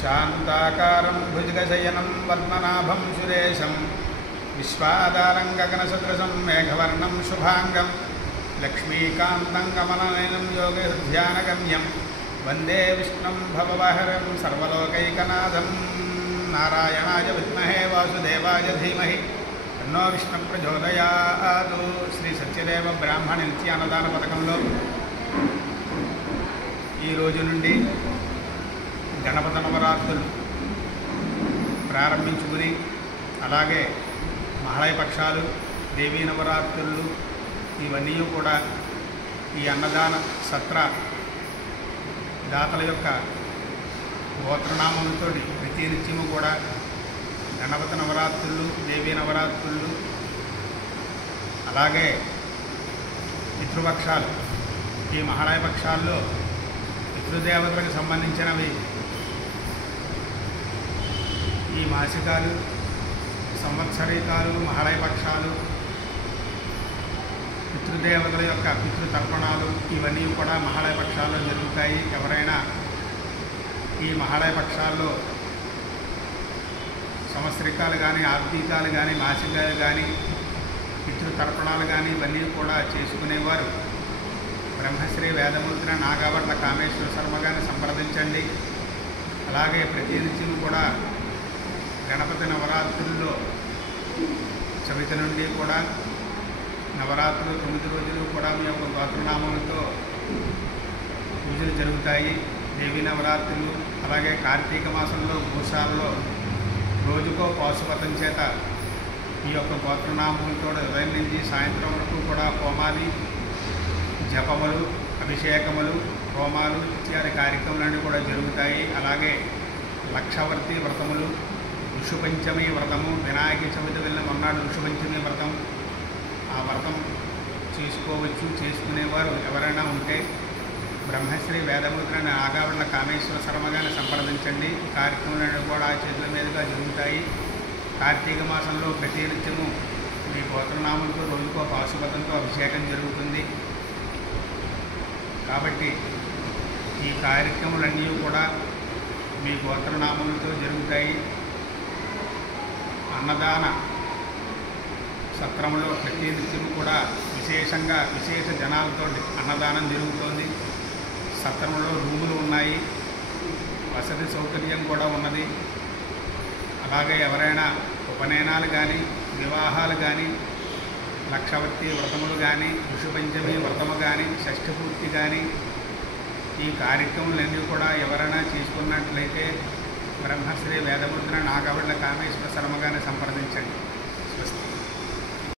శాంతాకారం భుజగశయనం పద్మనాభం సురేశం విశ్వాధారం గగనసదృశం మేఘవర్ణం శుభాంగం లక్ష్మీకాంతం కమలనయనం యోగధ్యానగమ్యం వందే విష్ణుం భవవహరం సర్వలోకైకనాథం నారాయణాయ విద్మహే వాసుదేవాయ ధీమహి తన్నో విష్ణు ప్రచోదయాత్. శ్రీ సత్యదేవ బ్రాహ్మణ నిత్యాన్నదాన పథకంలో ఈ రోజు నుండి గణపతి నవరాత్రులు ప్రారంభించుకుని అలాగే మహాళయ పక్షాలు, దేవీ నవరాత్రులు ఇవన్నీ కూడా ఈ అన్నదాన సత్ర దాతల యొక్క గోత్రనామంతో ప్రతినిత్యము కూడా గణపతి నవరాత్రులు, దేవీ నవరాత్రులు అలాగే పితృపక్షాలు, ఈ మహాళయ పక్షాల్లో పితృదేవతలకు సంబంధించినవి ఈ మాసికాలు, సంవత్సరికాలు, మహాళయ పక్షాలు, పితృదేవతల యొక్క పితృతర్పణాలు ఇవన్నీ కూడా మహాళయ పక్షాల్లో జరుగుతాయి. ఎవరైనా ఈ మహాళయ పక్షాల్లో సంవత్సరికాలు కానీ, ఆర్థికాలు కానీ, మాసికాలు కానీ, పితృతర్పణాలు కానీ ఇవన్నీ కూడా చేసుకునేవారు బ్రహ్మశ్రీ వేదమూర్తిని నాగావర్ల కామేశ్వర శర్మ గారిని సంప్రదించండి. అలాగే ప్రతినిత్యం కూడా గణపతి నవరాత్రుల్లో చవితి నుండి కూడా నవరాత్రులు 9 రోజులు కూడా మీ యొక్క గోత్రనామాలతో పూజలు జరుగుతాయి. దేవీ నవరాత్రులు అలాగే కార్తీక మాసంలో గోశాలలో రోజుకో పాశుపతం చేత ఈ యొక్క గోత్రనామములతో ఉదయం నుంచి సాయంత్రం వరకు కూడా హోమాలు, జపములు, అభిషేకములు, హోమాలు ఇత్యాది కార్యక్రమాలన్నీ కూడా జరుగుతాయి. అలాగే లక్షవర్తి వ్రతములు, ఋషుపంచమి వ్రతము, వినాయక చవితి వెళ్ళిన మొన్నాడు ఋషుపంచమి వ్రతం, ఆ వ్రతం చేసుకోవచ్చు. చేసుకునేవారు ఎవరైనా ఉంటే బ్రహ్మశ్రీ వేదమూర్తిని నాగావర్ల కామేశ్వర శర్మగారిని సంప్రదించండి. ఈ కార్యక్రమాలన్నీ కూడా ఆ చేతుల మీదుగా జరుగుతాయి. కార్తీక మాసంలో ప్రతినిత్యము మీ గోత్రనామంతో రోజుకో పాశుపతంతో అభిషేకం జరుగుతుంది. కాబట్టి ఈ కార్యక్రమాలన్నీ కూడా మీ గోత్రనామములతో జరుగుతాయి. అన్నదాన సత్రంలో ప్రతినిత్యము కూడా విశేషంగా విశేష జనాలతో అన్నదానం జరుగుతోంది. సత్రంలో రూములు ఉన్నాయి, వసతి సౌకర్యం కూడా ఉన్నది. అలాగే ఎవరైనా ఉపనయనాలు కానీ, వివాహాలు కానీ, లక్షవర్తి వ్రతములు కానీ, ఋషుపంచమి వ్రతము కానీ, షష్ఠపూర్తి కానీ ఈ కార్యక్రమాలన్నీ కూడా ఎవరైనా చేసుకున్నట్లయితే బ్రహ్మశ్రీ వేదమూర్తిని నాగావర్ల కామేశ్వర శర్మ గారిని సంప్రదించండి.